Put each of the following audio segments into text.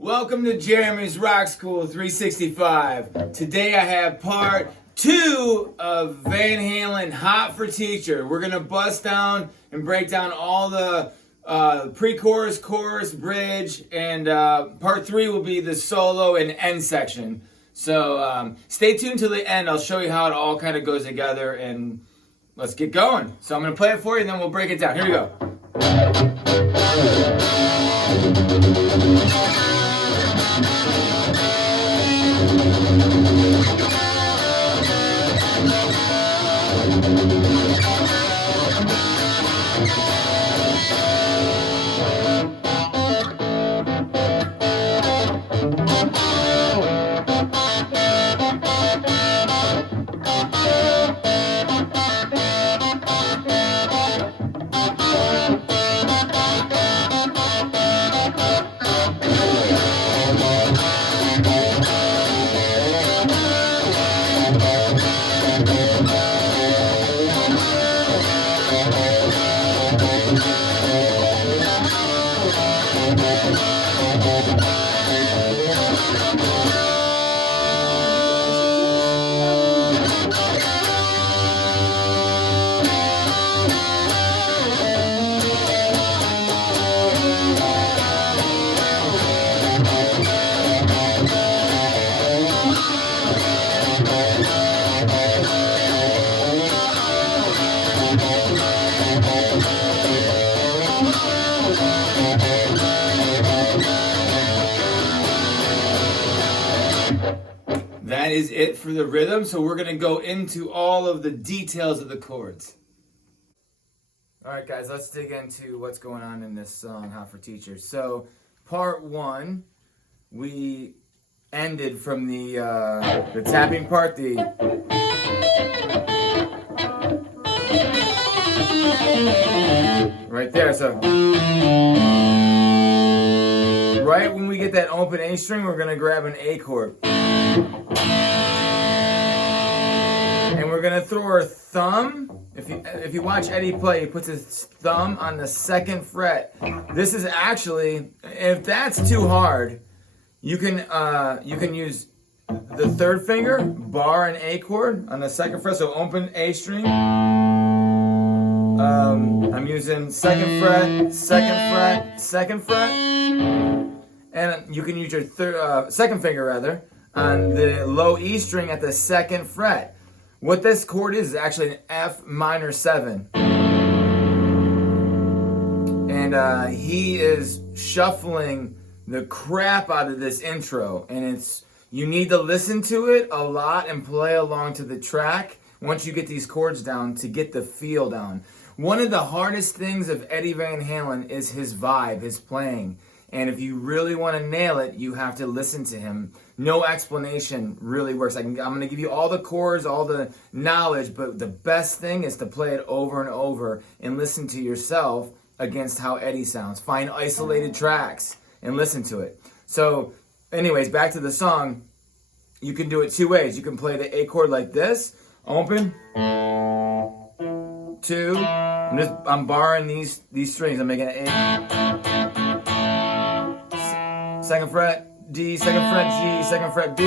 Welcome to Jeremy's Rock School 365. Today I have part 2 of Van Halen Hot for Teacher. We're going to bust down and break down all the pre-chorus, chorus, bridge, and part 3 will be the solo and end section. So stay tuned till the end. I'll show you how it all kind of goes together, and let's get going. So I'm going to play it for you and then we'll break it down. Here we go. That is it for the rhythm, so we're going to go into all of the details of the chords. Alright guys, let's dig into what's going on in this song, Hot for Teacher. So, part 1, we ended from the tapping part, right there, so right when we get that open A string, we're going to grab an A chord. And we're going to throw our thumb. If you watch Eddie play, he puts his thumb on the 2nd fret. This is actually, if that's too hard, you can use the 3rd finger, bar an A chord on the 2nd fret, so open A string. I'm using 2nd fret, 2nd fret, 2nd fret. And you can use your 2nd finger rather on the low E string at the 2nd fret. What this chord is actually an F minor 7. And he is shuffling the crap out of this intro. And you need to listen to it a lot and play along to the track once you get these chords down to get the feel down. One of the hardest things of Eddie Van Halen is his vibe, his playing. And if you really want to nail it, you have to listen to him. No explanation really works. I'm going to give you all the chords, all the knowledge, but the best thing is to play it over and over and listen to yourself against how Eddie sounds. Find isolated tracks and listen to it. So, anyways, back to the song. You can do it 2 ways. You can play the A chord like this, open, 2. I'm barring these strings. I'm making an A. 2nd fret, D, 2nd fret, G, 2nd fret, B.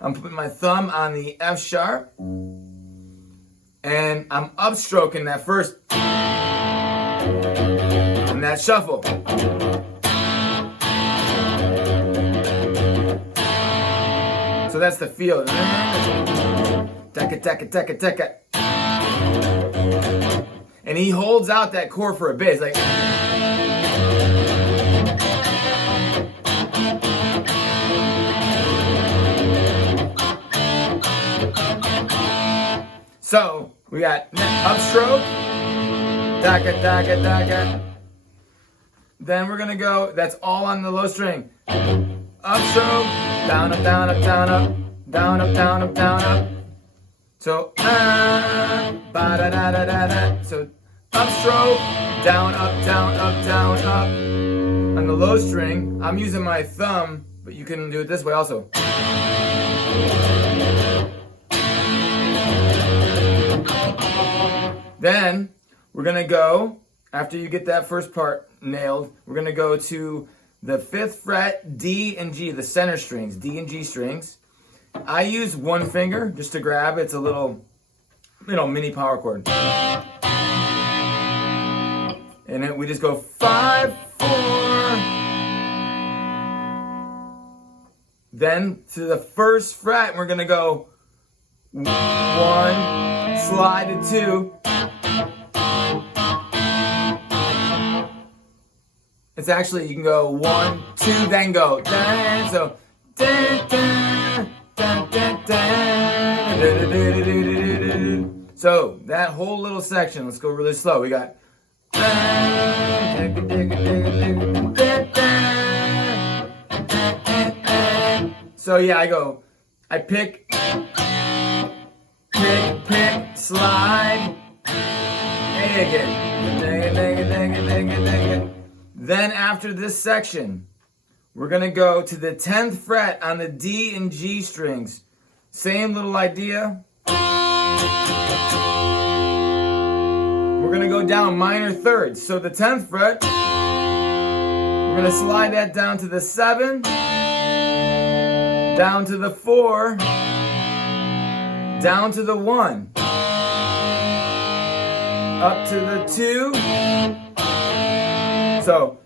I'm putting my thumb on the F sharp. And I'm upstroking that first. And that shuffle. So that's the feel. Taka, taka, taka, taka. And he holds out that chord for a bit. It's like... So, we got upstroke, taka, taka, taka. Then we're going to go, that's all on the low string. Upstroke, down, up, down, up, down, up, down, up, down, up, down, up. So, ba-da-da-da-da-da. So, upstroke, down, up, down, up, down, up. On the low string, I'm using my thumb, but you can do it this way also. Then we're going to go, after you get that first part nailed, we're going to go to the 5th fret, D and G, the center strings, D and G strings. I use one finger just to grab. It's a little, mini power chord. And then we just go 5, 4. Then to the 1st fret, we're gonna go 1, slide to 2. It's actually, you can go 1, 2, then go. So, so that whole little section, let's go really slow. We got. So yeah, I pick, slide, A again. Then after this section, we're gonna go to the 10th fret on the D and G strings. Same little idea. We're gonna go down minor thirds. So the 10th fret, we're gonna slide that down to the 7, down to the 4, down to the 1, up to the 2. So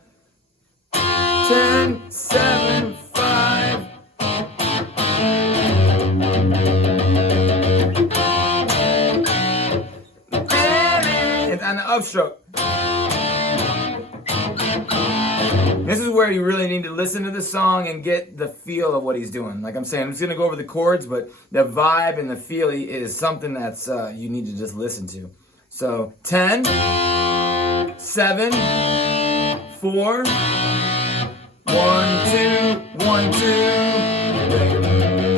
10, 7, 5. It's on the upstroke. This is where you really need to listen to the song and get the feel of what he's doing. Like I'm saying, I'm just going to go over the chords, but the vibe and the feel is something that's you need to just listen to. So 10, 7, 4, 1, 2, 1, 2,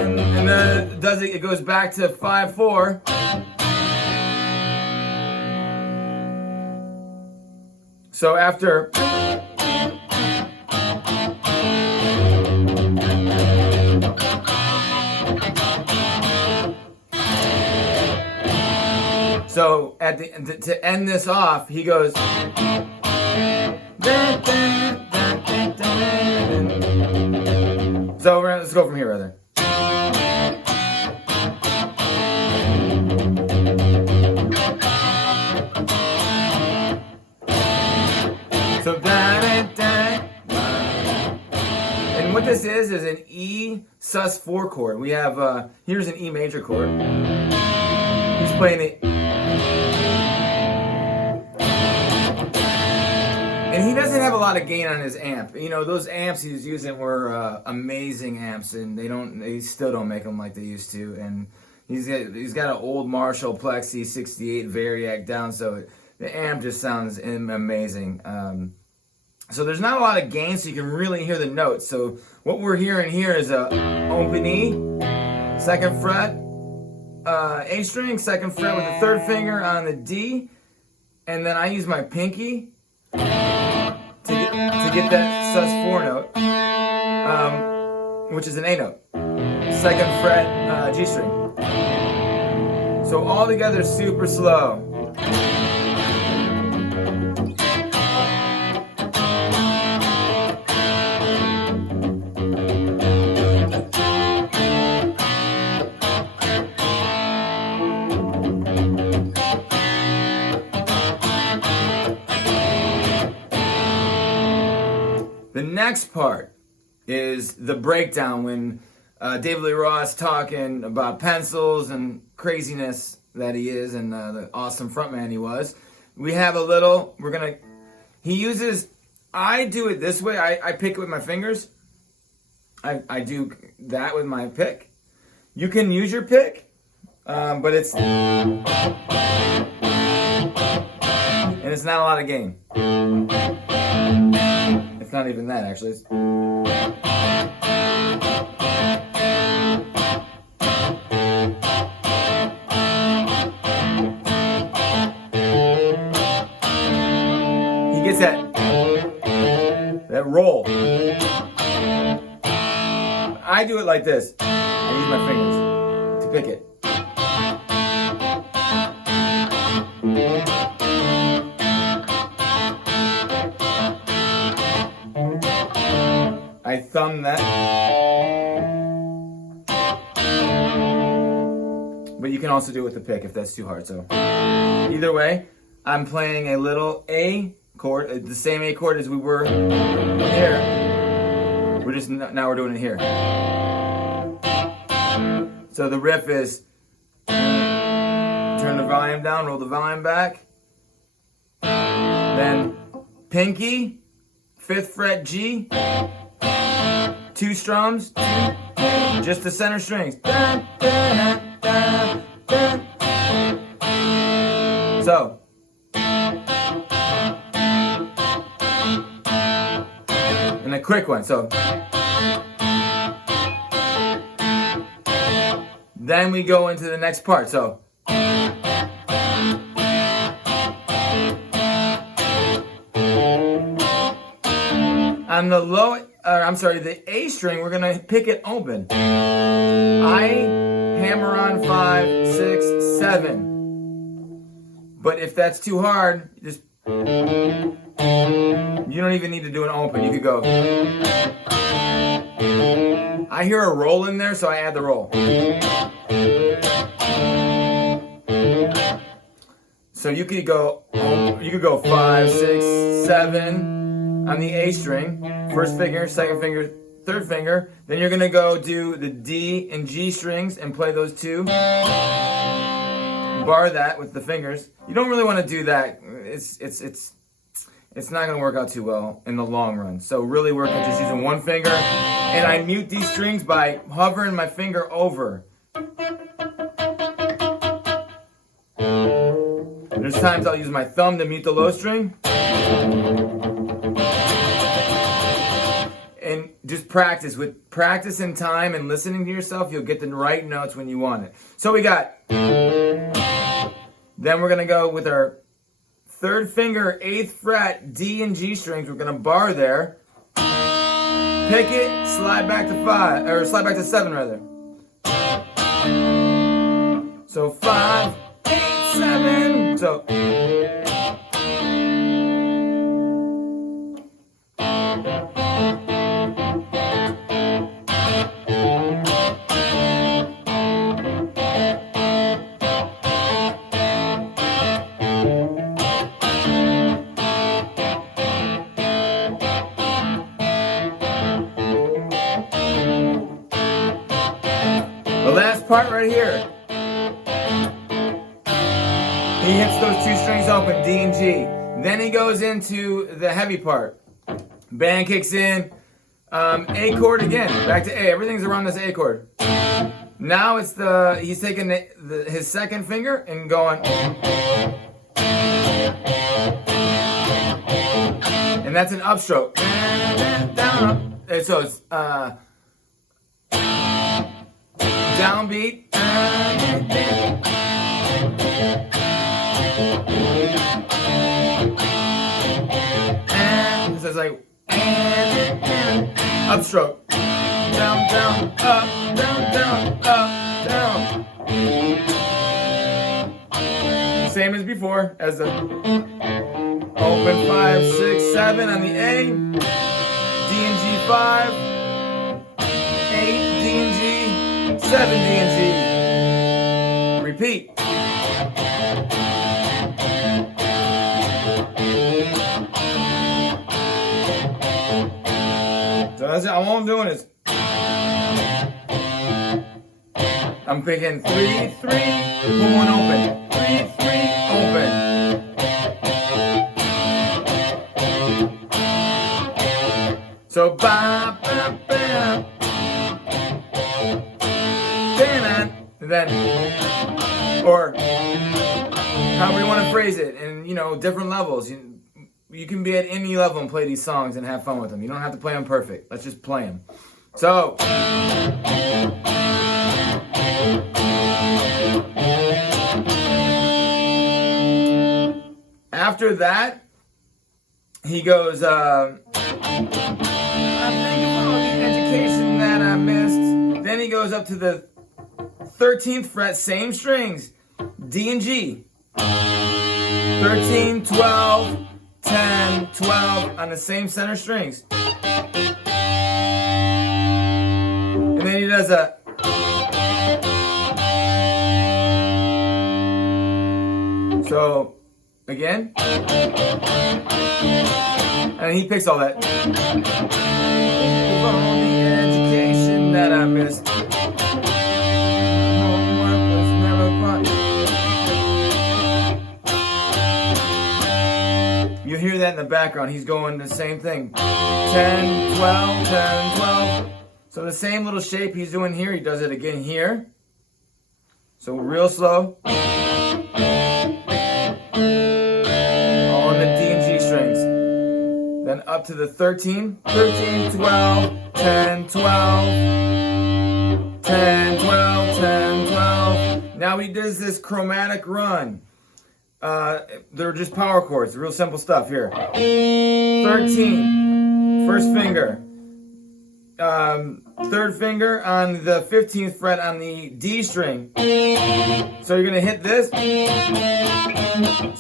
and then it goes back to 5, 4. So after so at the to end this off, he goes. So let's go from here, rather. So and what this is an E sus4 chord. We have here's an E major chord. He's playing it. And he doesn't have a lot of gain on his amp. You know, those amps he was using were amazing amps, and they still don't make them like they used to. And he's got an old Marshall Plexi 68 Variac down, so the amp just sounds amazing. So there's not a lot of gain, so you can really hear the notes. So what we're hearing here is a open E, 2nd fret, A string, 2nd fret with the 3rd finger on the D, and then I use my pinky to get that sus4 note, which is an A note. 2nd fret, G string. So all together super slow. The next part is the breakdown when David Lee Roth talking about pencils and craziness that he is and the awesome frontman he was. We have a little, he uses, I do it this way, I pick it with my fingers. I do that with my pick. You can use your pick, but it's, and it's not a lot of gain. It's not even that, actually. He gets that roll. I do it like this. I use my fingers to pick it. I thumb that. But you can also do it with the pick if that's too hard. So either way, I'm playing a little A chord, the same A chord as we were here. We're just, now we're doing it here. So the riff is turn the volume down, roll the volume back. Then pinky, 5th fret G, 2 strums, just the center strings. So, and a quick one. So, then we go into the next part. So, on the the A string, we're gonna pick it open. I hammer on 5, 6, 7. But if that's too hard, just you don't even need to do an open. You could go. I hear a roll in there, so I add the roll. So you could go 5, 6, 7 on the A string, first finger, second finger, third finger. Then you're gonna go do the D and G strings and play those two. Bar that with the fingers. You don't really want to do that. It's not gonna work out too well in the long run. So really work on just using one finger. And I mute these strings by hovering my finger over. There's times I'll use my thumb to mute the low string. And just practice. With practice and time and listening to yourself, you'll get the right notes when you want it. So we got, then we're gonna go with our 3rd finger, 8th fret, D and G strings. We're gonna bar there. Pick it, slide back to 5, or slide back to 7 rather. So 5, 8, 7. So the last part right here. He hits those 2 strings open, D and G. Then he goes into the heavy part. Band kicks in. A chord again, back to A. Everything's around this A chord. Now it's he's taking his second finger and going. And that's an upstroke. And so it's downbeat. And so it's like upstroke. Down, down, up, down, down, up, down. Same as before, as the open 5, 6, 7 on the A, D and G 5, 8, D and G, 7, D and G. Repeat. So that's it. All I'm doing is I'm picking 3, 3, pull one open. 3, 3, open. So ba ba ba. Then, or however you want to phrase it, and different levels. You can be at any level and play these songs and have fun with them. You don't have to play them perfect. Let's just play them. So, after that, he goes, I'm thinking about the education that I missed. Then he goes up to the 13th fret, same strings, D and G. 13, 12, 10, 12 on the same center strings. does a. So, again. And he picks all that. All the education that I missed. Homework was never fun. You hear that in the background. He's going the same thing. 10, 12, 10, 12. So the same little shape he's doing here, he does it again here. So real slow. All on the D and G strings. Then up to the 13, 13, 12, 10, 12, 10, 12, 10, 12. Now he does this chromatic run. They're just power chords, real simple stuff here. 13, first finger. Third finger on the 15th fret on the D string. So you're gonna hit this.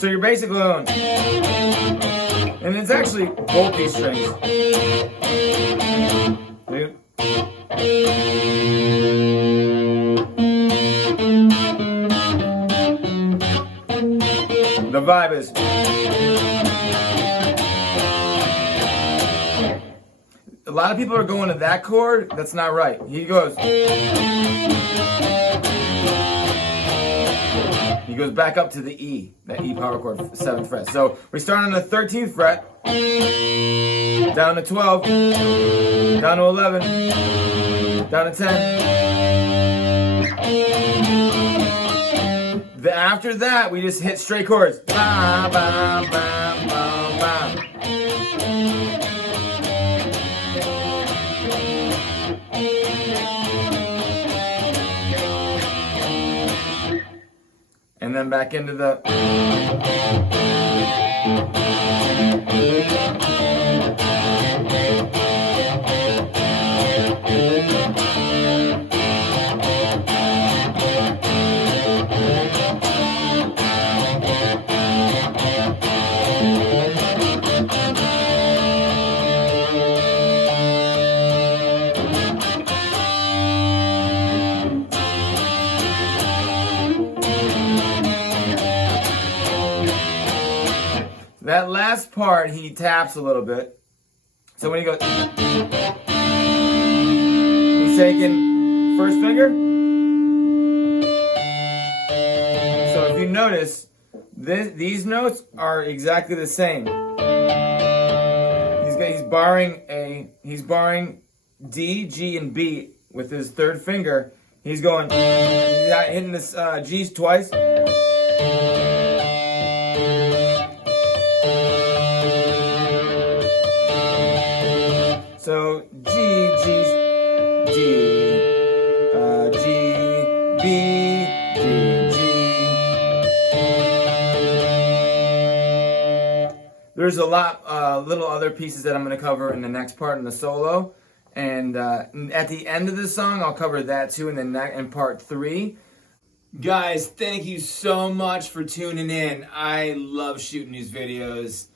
So you're basically going. And it's actually both these strings. The vibe is. A lot of people are going to that chord. That's not right. He goes. He goes back up to the E, that E power chord, 7th fret. So we start on the 13th fret, down to 12, down to 11, down to 10. After that, we just hit straight chords. Ba, ba, ba, ba, ba. And then back into the. That last part, he taps a little bit. So when he goes, he's taking first finger. So if you notice, these notes are exactly the same. He's barring D, G, and B with his third finger. He's going, he's not hitting this G's twice. So G, G, D, G, B, D, G. There's a lot, little other pieces that I'm going to cover in the next part in the solo. And at the end of the song, I'll cover that too in part 3. Guys, thank you so much for tuning in. I love shooting these videos.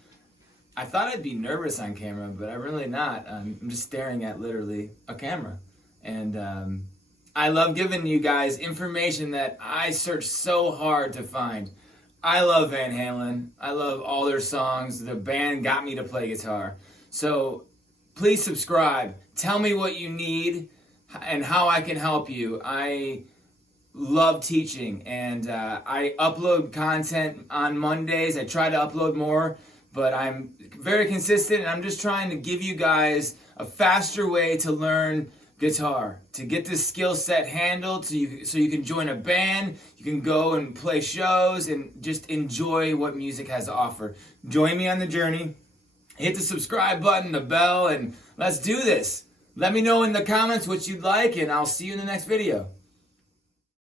I thought I'd be nervous on camera, but I'm really not. I'm just staring at literally a camera. And I love giving you guys information that I searched so hard to find. I love Van Halen. I love all their songs. The band got me to play guitar. So please subscribe. Tell me what you need and how I can help you. I love teaching, and I upload content on Mondays. I try to upload more, but I'm very consistent, and I'm just trying to give you guys a faster way to learn guitar, to get this skill set handled so you can join a band, you can go and play shows, and just enjoy what music has to offer. Join me on the journey. Hit the subscribe button, the bell, and let's do this. Let me know in the comments what you'd like, and I'll see you in the next video.